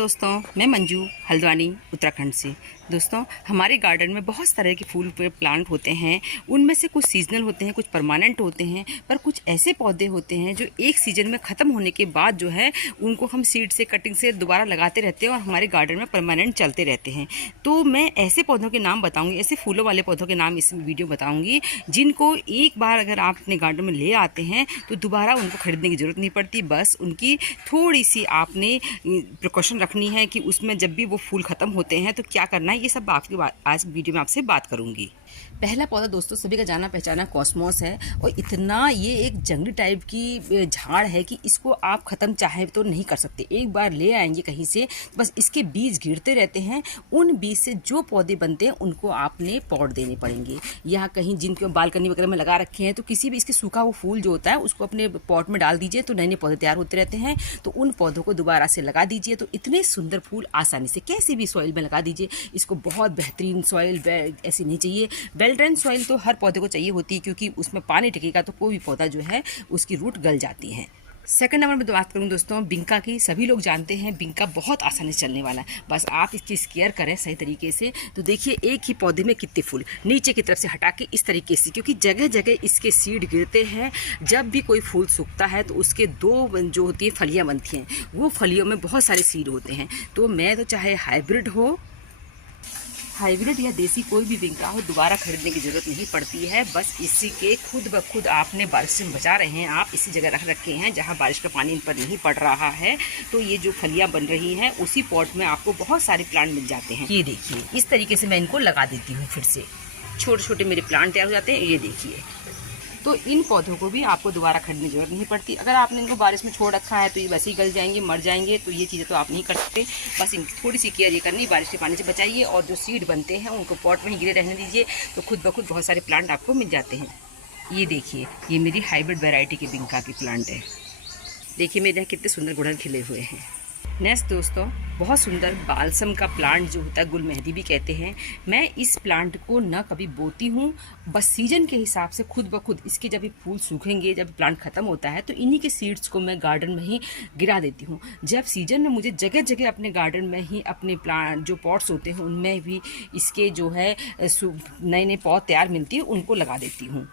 दोस्तों, मैं मंजू हल्द्वानी उत्तराखंड से। दोस्तों, हमारे गार्डन में बहुत तरह के फूल प्लांट होते हैं। उनमें से कुछ सीजनल होते हैं, कुछ परमानेंट होते हैं, पर कुछ ऐसे पौधे होते हैं जो एक सीजन में ख़त्म होने के बाद जो है उनको हम सीड से कटिंग से दोबारा लगाते रहते हैं और हमारे गार्डन में परमानेंट चलते रहते हैं। तो मैं ऐसे पौधों के नाम बताऊँगी, ऐसे फूलों वाले पौधों के नाम इस वीडियो बताऊँगी जिनको एक बार अगर आप अपने गार्डन में ले आते हैं तो दोबारा उनको खरीदने की ज़रूरत नहीं पड़ती। बस उनकी थोड़ी सी आपने प्रिकॉशन रखनी है कि उसमें जब भी वो फूल ख़त्म होते हैं तो क्या करना है, ये सब आपकी आज वीडियो में आपसे बात करूंगी। पहला पौधा दोस्तों सभी का जाना पहचाना कॉस्मोस है और इतना ये एक जंगली टाइप की झाड़ है कि इसको आप ख़त्म चाहे तो नहीं कर सकते। एक बार ले आएंगे कहीं से बस इसके बीज गिरते रहते हैं। उन बीज से जो पौधे बनते हैं उनको आपने पॉट देने पड़ेंगे। यहाँ कहीं जिनके बालकनी वगैरह में लगा रखे हैं तो किसी भी इसके सूखा वो फूल जो होता है उसको अपने पॉट में डाल दीजिए तो नए नए पौधे तैयार होते रहते हैं। तो उन पौधों को दोबारा से लगा दीजिए तो इतने सुंदर फूल आसानी से कैसे भी सॉइल में लगा दीजिए। इसको बहुत बेहतरीन सॉइल ऐसी नहीं चाहिए, वेल ड्रेन सॉइल तो हर पौधे को चाहिए होती है क्योंकि उसमें पानी टिकेगा तो कोई भी पौधा जो है उसकी रूट गल जाती है। सेकंड नंबर में बात करूं दोस्तों बिंका की। सभी लोग जानते हैं बिंका बहुत आसानी से चलने वाला है, बस आप इसकी केयर करें सही तरीके से। तो देखिए एक ही पौधे में कितने फूल नीचे की तरफ से हटा के इस तरीके से, क्योंकि जगह जगह इसके सीड गिरते हैं। जब भी कोई फूल सूखता है तो उसके दो जो होती है फलियाँ बनती हैं, वो फलियों में बहुत सारे सीड होते हैं। तो मैं तो चाहे हाइब्रिड या देसी कोई भी बिंका हो दोबारा खरीदने की ज़रूरत नहीं पड़ती है। बस इसी के खुद ब खुद आपने बारिश से बचा रहे हैं, आप इसी जगह रख रखे हैं जहां बारिश का पानी इन पर नहीं पड़ रहा है। तो ये जो फलियां बन रही हैं उसी पॉट में आपको बहुत सारे प्लांट मिल जाते हैं। ये देखिए इस तरीके से मैं इनको लगा देती हूँ, फिर से छोटे छोटे मेरे प्लांट तैयार हो जाते हैं। ये देखिए, तो इन पौधों को भी आपको दोबारा खरीदने की जरूरत नहीं पड़ती। अगर आपने इनको बारिश में छोड़ रखा है तो ये वैसे ही गल जाएंगे, मर जाएंगे। तो ये चीज़ें तो आप नहीं कर सकते। बस इनकी थोड़ी सी केयर ये करनी, बारिश के पानी से बचाइए और जो सीड बनते हैं उनको पॉट में ही गिरे रहने दीजिए तो खुद ब खुद बहुत सारे प्लांट आपको मिल जाते हैं। ये देखिए, ये मेरी हाइब्रिड वेराइटी के बिंका की प्लांट है। देखिए मेरे यहाँ कितने सुंदर गुड़हल खिले हुए हैं। नेक्स्ट दोस्तों बहुत सुंदर बालसम का प्लांट जो होता है, गुल मेहंदी भी कहते हैं। मैं इस प्लांट को ना कभी बोती हूँ, बस सीजन के हिसाब से खुद ब खुद इसके जब फूल सूखेंगे, जब प्लांट ख़त्म होता है तो इन्हीं के सीड्स को मैं गार्डन में ही गिरा देती हूँ। जब सीजन में मुझे जगह जगह अपने गार्डन में ही अपने प्लांट जो पॉट्स होते हैं उनमें भी इसके जो है नए नए पौध तैयार मिलती है, उनको लगा देती हूँ।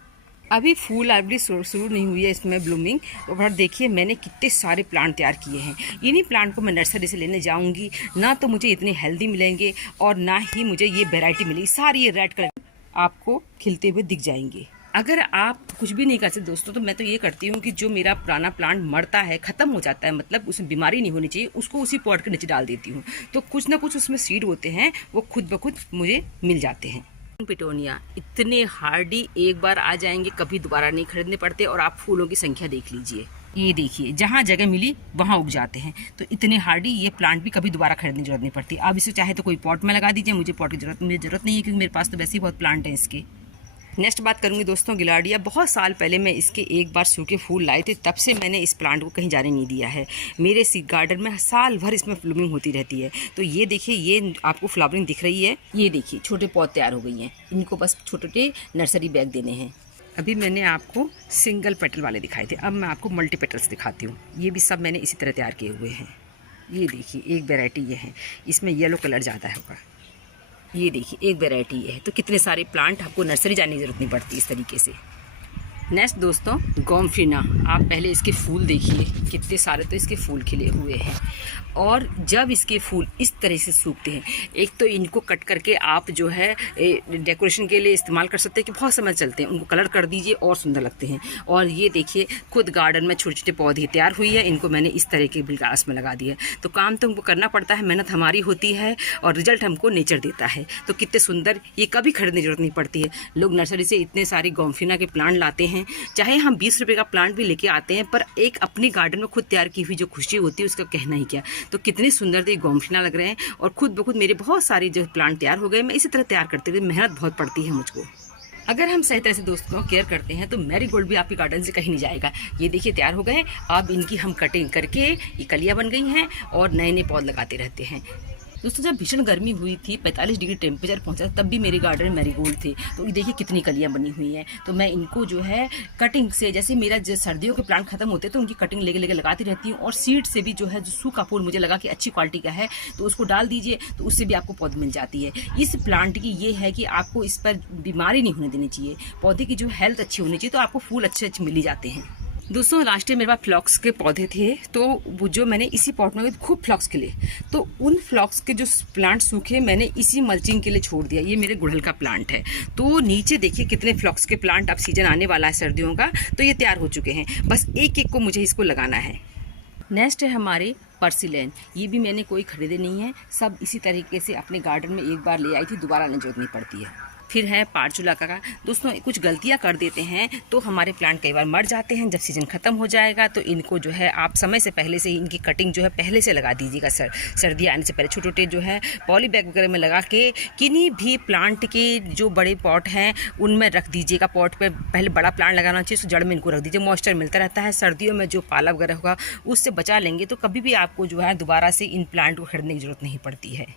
अभी फूल अभी शुरू नहीं हुई है इसमें ब्लूमिंग, तो बट देखिए मैंने कितने सारे प्लांट तैयार किए हैं। इन्हीं प्लांट को मैं नर्सरी से लेने जाऊंगी, ना तो मुझे इतने हेल्दी मिलेंगे और ना ही मुझे ये वैरायटी मिलेगी। सारी ये रेड कलर आपको खिलते हुए दिख जाएंगे। अगर आप कुछ भी नहीं कर सकते दोस्तों तो मैं तो ये करती हूँ कि जो मेरा पुराना प्लांट मरता है, ख़त्म हो जाता है, मतलब उसमें बीमारी नहीं होनी चाहिए, उसको उसी पॉट के नीचे डाल देती हूँ। तो कुछ ना कुछ उसमें सीड होते हैं, वो खुद ब खुद मुझे मिल जाते हैं। पिटोनिया इतने हार्डी एक बार आ जाएंगे, कभी दोबारा नहीं खरीदने पड़ते। और आप फूलों की संख्या देख लीजिए, ये देखिए जहाँ जगह मिली वहाँ उग जाते हैं। तो इतने हार्डी ये प्लांट भी कभी दोबारा खरीदने की जरूरत नहीं पड़ती। आप इसे चाहे तो कोई पॉट में लगा दीजिए, मुझे पॉट की जरूरत नहीं है क्योंकि मेरे पास तो वैसे ही बहुत प्लांट हैं इसके। नेक्स्ट बात करूंगी दोस्तों गिलार्डिया। बहुत साल पहले मैं इसके एक बार सूखे फूल लाए थे, तब से मैंने इस प्लांट को कहीं जाने नहीं दिया है। मेरे गार्डन में साल भर इसमें फ्लूमिंग होती रहती है। तो ये देखिए, ये आपको फ्लावरिंग दिख रही है, ये देखिए छोटे पौध तैयार हो गई हैं। इनको बस छोटे छोटे नर्सरी बैग देने हैं। अभी मैंने आपको सिंगल पेटल वाले दिखाए थे, अब मैं आपको मल्टी पेटल्स दिखाती हूँ। ये भी सब मैंने इसी तरह तैयार किए हुए हैं। ये देखिए एक वेराइटी ये है, इसमें येलो कलर ज़्यादा होगा। ये देखिए एक वैरायटी है। तो कितने सारे प्लांट, आपको नर्सरी जाने की ज़रूरत नहीं पड़ती इस तरीके से। नेक्स्ट दोस्तों गोम्फिना। आप पहले इसके फूल देखिए कितने सारे, तो इसके फूल खिले हुए हैं। और जब इसके फूल इस तरह से सूखते हैं, एक तो इनको कट करके आप जो है डेकोरेशन के लिए इस्तेमाल कर सकते हैं कि बहुत समय चलते हैं, उनको कलर कर दीजिए और सुंदर लगते हैं। और ये देखिए खुद गार्डन में छोटे छोटे पौधे तैयार हुई है, इनको मैंने इस तरह के ग्लास में लगा दिया। तो काम तो हमको करना पड़ता है, मेहनत हमारी होती है और रिजल्ट हमको नेचर देता है। तो कितने सुंदर, ये कभी खरीदने की जरूरत नहीं पड़ती है। लोग नर्सरी से इतने सारी गोम्फिना के प्लांट लाते हैं, चाहे हम 20 रुपये का प्लांट भी लेके आते हैं, पर एक अपनी गार्डन में खुद तैयार की हुई जो खुशी होती है उसका कहना ही क्या। तो कितनी सुंदर ये गोम्फिना लग रहे हैं और खुद ब खुद मेरे बहुत सारे जो प्लांट तैयार हो गए। मैं इसी तरह तैयार करते हुए मेहनत बहुत पड़ती है मुझको। अगर हम सही तरह से दोस्तों केयर करते हैं तो मैरीगोल्ड भी आपके गार्डन से कहीं नहीं जाएगा। ये देखिए तैयार हो गए। अब इनकी हम कटिंग करके ये कलियाँ बन गई हैं और नए नए पौध लगाते रहते हैं। दोस्तों जब भीषण गर्मी हुई थी, 45 डिग्री टेम्परेचर पहुंचा, तब भी मेरे गार्डन में मैरीगोल्ड थे। तो ये देखिए कितनी कलियां बनी हुई हैं। तो मैं इनको जो है कटिंग से, जैसे मेरा जो सर्दियों के प्लांट खत्म होते हैं तो उनकी कटिंग लेके लगाती रहती हूँ। और सीड से भी जो है, जो सूखा फूल मुझे लगा कि अच्छी क्वालिटी का है तो उसको डाल दीजिए, तो उससे भी आपको पौध मिल जाती है। इस प्लांट की ये है कि आपको इस पर बीमारी नहीं होने देनी चाहिए, पौधे की जो हेल्थ अच्छी होनी चाहिए, तो आपको फूल अच्छे मिल ही जाते हैं। दोस्तों लास्ट ईयर मेरे पास फ्लॉक्स के पौधे थे, तो वो जो मैंने इसी पॉट में खूब फ्लॉक्स खिले, तो उन फ्लॉक्स के जो प्लांट सूखे मैंने इसी मल्चिंग के लिए छोड़ दिया। ये मेरे गुड़हल का प्लांट है। तो नीचे देखिए कितने फ्लॉक्स के प्लांट, अब सीजन आने वाला है सर्दियों का, तो ये तैयार हो चुके हैं। बस एक एक को मुझे इसको लगाना है। नेक्स्ट है हमारे पर्सिलेन। ये भी मैंने कोई खरीदे नहीं है, सब इसी तरीके से अपने गार्डन में एक बार ले आई थी, दोबारा नहीं जरूरत नहीं पड़ती है। फिर है पार्चुला का। दोस्तों कुछ गलतियां कर देते हैं तो हमारे प्लांट कई बार मर जाते हैं। जब सीजन खत्म हो जाएगा तो इनको जो है आप समय से पहले से इनकी कटिंग जो है पहले से लगा दीजिएगा। सर्दी आने से पहले छोटे छोटे जो है पॉली बैग वगैरह में लगा के किन्हीं भी प्लांट के जो बड़े पॉट हैं उनमें रख दीजिएगा। पॉट पे पहले बड़ा प्लांट लगाना चाहिए, तो जड़ में इनको रख दीजिए, मॉइस्चर मिलता रहता है। सर्दियों में जो पाला वगैरह होगा उससे बचा लेंगे तो कभी भी आपको जो है दोबारा से इन प्लांट को खरीदने की जरूरत नहीं पड़ती है।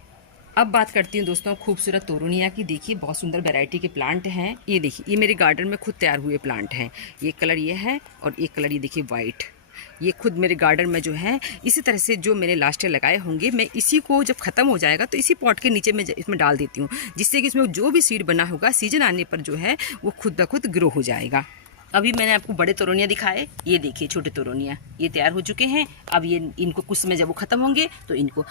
अब बात करती हूँ दोस्तों खूबसूरत तोरुनिया की। देखिए बहुत सुंदर वैरायटी के प्लांट हैं। ये देखिए ये मेरे गार्डन में खुद तैयार हुए प्लांट हैं। ये कलर ये है और एक कलर ये देखिए वाइट। ये खुद मेरे गार्डन में जो है इसी तरह से जो मैंने लास्ट ईयर लगाए होंगे, मैं इसी को जब ख़त्म हो जाएगा तो इसी पॉट के नीचे मैं इसमें डाल देती हूँ, जिससे कि इसमें जो भी सीड बना होगा सीजन आने पर जो है वो खुद ब खुद ग्रो हो जाएगा। अभी मैंने आपको बड़े तोरोनिया दिखाए, ये देखिए छोटे तोरोनिया ये तैयार हो चुके हैं। अब ये इनको कुछ समय जब वो ख़त्म होंगे तो इनको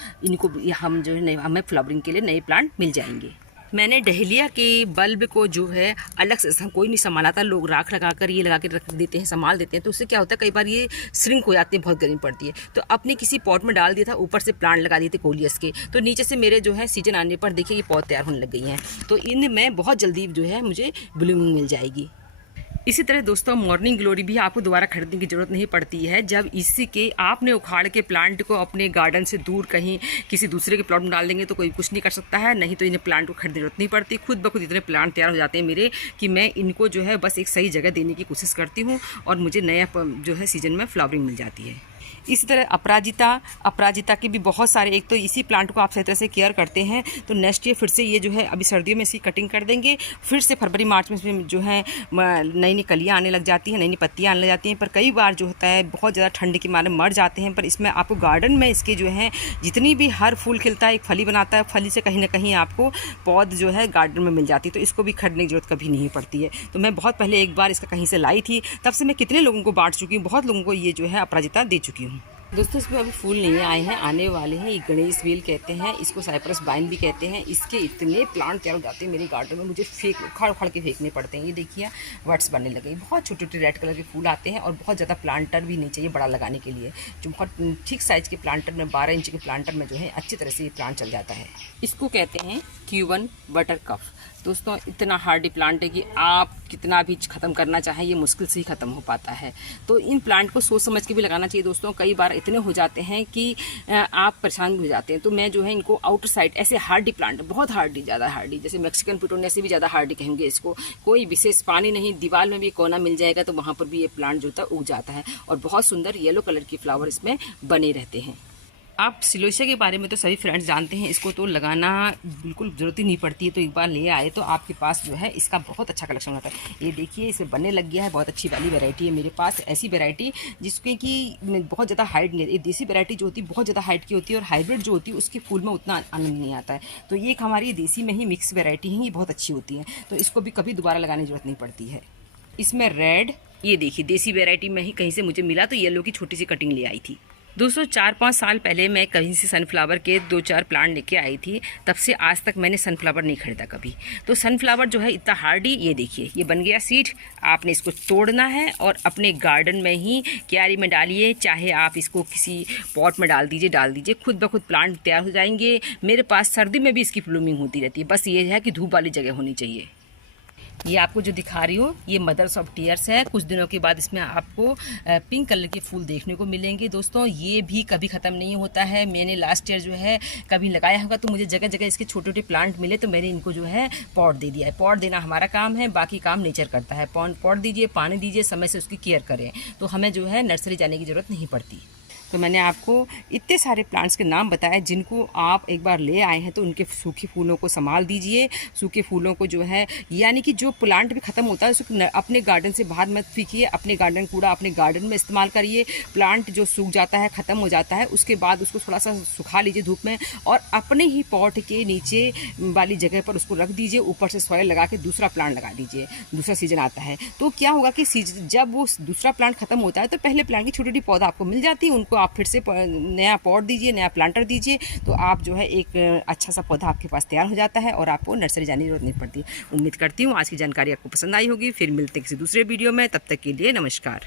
हम जो है हमें फ्लावरिंग के लिए नए प्लांट मिल जाएंगे। मैंने डहलिया के बल्ब को जो है अलग से कोई नहीं संभाला, लोग राख लगा कर ये लगा के रख देते हैं, संभाल देते हैं, तो उससे क्या होता है कई बार ये श्रिंक हो जाते हैं, बहुत गर्मी पड़ती है। तो अपने किसी पॉट में डाल दिया था, ऊपर से प्लांट लगा दिए थे कोलियस के, तो नीचे से मेरे जो है सीजन आने पर देखिए ये पौध तैयार होने लग गई हैं। तो इनमें बहुत जल्दी जो है मुझे ब्लूमिंग मिल जाएगी। इसी तरह दोस्तों मॉर्निंग ग्लोरी भी आपको दोबारा खरीदने की ज़रूरत नहीं पड़ती है। जब इसी के आपने उखाड़ के प्लांट को अपने गार्डन से दूर कहीं किसी दूसरे के प्लॉट में डाल देंगे तो कोई कुछ नहीं कर सकता है, नहीं तो इन्हें प्लांट को खरीदने की जरूरत नहीं पड़ती। खुद ब खुद इतने प्लांट तैयार हो जाते हैं मेरे कि मैं इनको जो है बस एक सही जगह देने की कोशिश करती हूँ और मुझे नया जो है सीजन में फ्लावरिंग मिल जाती है। इसी तरह अपराजिता के भी बहुत सारे, एक तो इसी प्लांट को आप सही तरह से केयर करते हैं तो नेक्स्ट ईयर फिर से ये जो है अभी सर्दियों में इसकी कटिंग कर देंगे, फिर से फरवरी मार्च में इसमें जो है नई नई कलियाँ आने लग जाती हैं, नई नई पत्तियाँ आने लग जाती हैं। पर कई बार जो होता है बहुत ज़्यादा ठंड के मारे मर जाते हैं। पर इसमें आपको गार्डन में इसके जो है जितनी भी हर फूल खिलता है एक फली बनाता है, फली से कहीं ना कहीं आपको पौध जो है गार्डन में मिल जाती है, तो इसको भी खरीदने की जरूरत कभी नहीं पड़ती है। तो मैं बहुत पहले एक बार इसका कहीं से लाई थी, तब से मैं कितने लोगों को बांट चुकी हूँ, बहुत लोगों को ये जो है अपराजिता दे चुकी हूँ। दोस्तों इसमें अभी फूल नहीं आए हैं, आने वाले हैं। ये गणेश बेल कहते हैं, इसको साइप्रस बाइन भी कहते हैं। इसके इतने प्लांट तैयार हो जाते हैं मेरे गार्डन में, मुझे उखाड़ उखाड़ के फेंकने पड़ते हैं। ये देखिए वर्ड्स बनने लगे, बहुत छोटे छोटे रेड कलर के फूल आते हैं और बहुत ज़्यादा प्लांटर भी नहीं चाहिए बड़ा लगाने के लिए। जो बहुत ठीक साइज़ के प्लांटर में 12 इंच के प्लांटर में जो है अच्छी तरह से ये प्लांट चल जाता है। इसको कहते हैं क्यूबन बटरकप। दोस्तों इतना हार्डी प्लांट है कि आप कितना भी ख़त्म करना चाहें ये मुश्किल से ही ख़त्म हो पाता है। तो इन प्लांट को सोच समझ के भी लगाना चाहिए दोस्तों। कई बार इतने हो जाते हैं कि आप परेशान भी हो जाते हैं। तो मैं जो है इनको आउटर साइड ऐसे हार्डी प्लांट, बहुत हार्डी, ज़्यादा हार्डी, जैसे मैक्सिकन पिटोनिया से भी ज़्यादा हार्डी कहेंगे इसको, कोई विशेष पानी नहीं, दीवार में भी कोना मिल जाएगा तो वहाँ पर भी ये प्लांट जो होता है उग जाता है और बहुत सुंदर येलो कलर के फ्लावर इसमें बने रहते हैं। आप सिलोसिया के बारे में तो सभी फ्रेंड्स जानते हैं, इसको तो लगाना बिल्कुल ज़रूरत ही नहीं पड़ती है। तो एक बार ले आए तो आपके पास जो है इसका बहुत अच्छा कलेक्शन होता है। ये देखिए इसे बनने लग गया है, बहुत अच्छी वाली वैरायटी है मेरे पास, ऐसी वैरायटी जिसके कि बहुत ज़्यादा हाइट नहीं, ये देसी वैरायटी जो होती है बहुत ज़्यादा हाइट की होती है और हाइब्रिड जो होती है उसके फूल में उतना आनंद नहीं आता है। तो ये एक हमारी देसी में ही मिक्स वैरायटी है, ये बहुत अच्छी होती है, तो इसको भी कभी दोबारा लगाने की ज़रूरत नहीं पड़ती है। इसमें रेड, ये देखिए देसी वैरायटी में ही कहीं से मुझे मिला तो येलो की छोटी सी कटिंग ले आई थी। दोस्तों 4-5 साल पहले मैं कहीं से सनफ्लावर के 2-4 प्लांट लेके आई थी, तब से आज तक मैंने सनफ्लावर नहीं खरीदा कभी। तो सनफ्लावर जो है इतना हार्डी, ये देखिए ये बन गया सीड, आपने इसको तोड़ना है और अपने गार्डन में ही क्यारी में डालिए, चाहे आप इसको किसी पॉट में डाल दीजिए, खुद ब खुद प्लांट तैयार हो जाएंगे। मेरे पास सर्दी में भी इसकी ब्लूमिंग होती रहती है, बस ये है कि धूप वाली जगह होनी चाहिए। ये आपको जो दिखा रही हूँ ये मदर्स ऑफ टीयर्स है। कुछ दिनों के बाद इसमें आपको पिंक कलर के फूल देखने को मिलेंगे। दोस्तों ये भी कभी ख़त्म नहीं होता है। मैंने लास्ट ईयर जो है कभी लगाया होगा तो मुझे जगह जगह इसके छोटे छोटे प्लांट मिले तो मैंने इनको जो है पॉट दे दिया है। पॉट देना हमारा काम है, बाकी काम नेचर करता है। पॉट दीजिए, पानी दीजिए, समय से उसकी केयर करें, तो हमें जो है नर्सरी जाने की ज़रूरत नहीं पड़ती। तो मैंने आपको इतने सारे प्लांट्स के नाम बताए जिनको आप एक बार ले आए हैं तो उनके सूखे फूलों को संभाल दीजिए। सूखे फूलों को जो है, यानी कि जो प्लांट भी ख़त्म होता है उसको अपने गार्डन से बाहर मत फेंकिए, अपने गार्डन कूड़ा अपने गार्डन में इस्तेमाल करिए। प्लांट जो सूख जाता है, ख़त्म हो जाता है, उसके बाद उसको थोड़ा सा सुखा लीजिए धूप में और अपने ही पॉट के नीचे वाली जगह पर उसको रख दीजिए। ऊपर से सॉइल लगा के दूसरा प्लांट लगा दीजिए। दूसरा सीजन आता है तो क्या होगा कि जब वो दूसरा प्लांट खत्म होता है तो पहले प्लांट की छोटी छोटी पौधा आपको मिल जाती है, उनको आप फिर से नया पॉट दीजिए, नया प्लांटर दीजिए, तो आप जो है एक अच्छा सा पौधा आपके पास तैयार हो जाता है और आपको नर्सरी जाने की जरूरत नहीं पड़ती। उम्मीद करती हूँ आज की जानकारी आपको पसंद आई होगी। फिर मिलते किसी दूसरे वीडियो में, तब तक के लिए नमस्कार।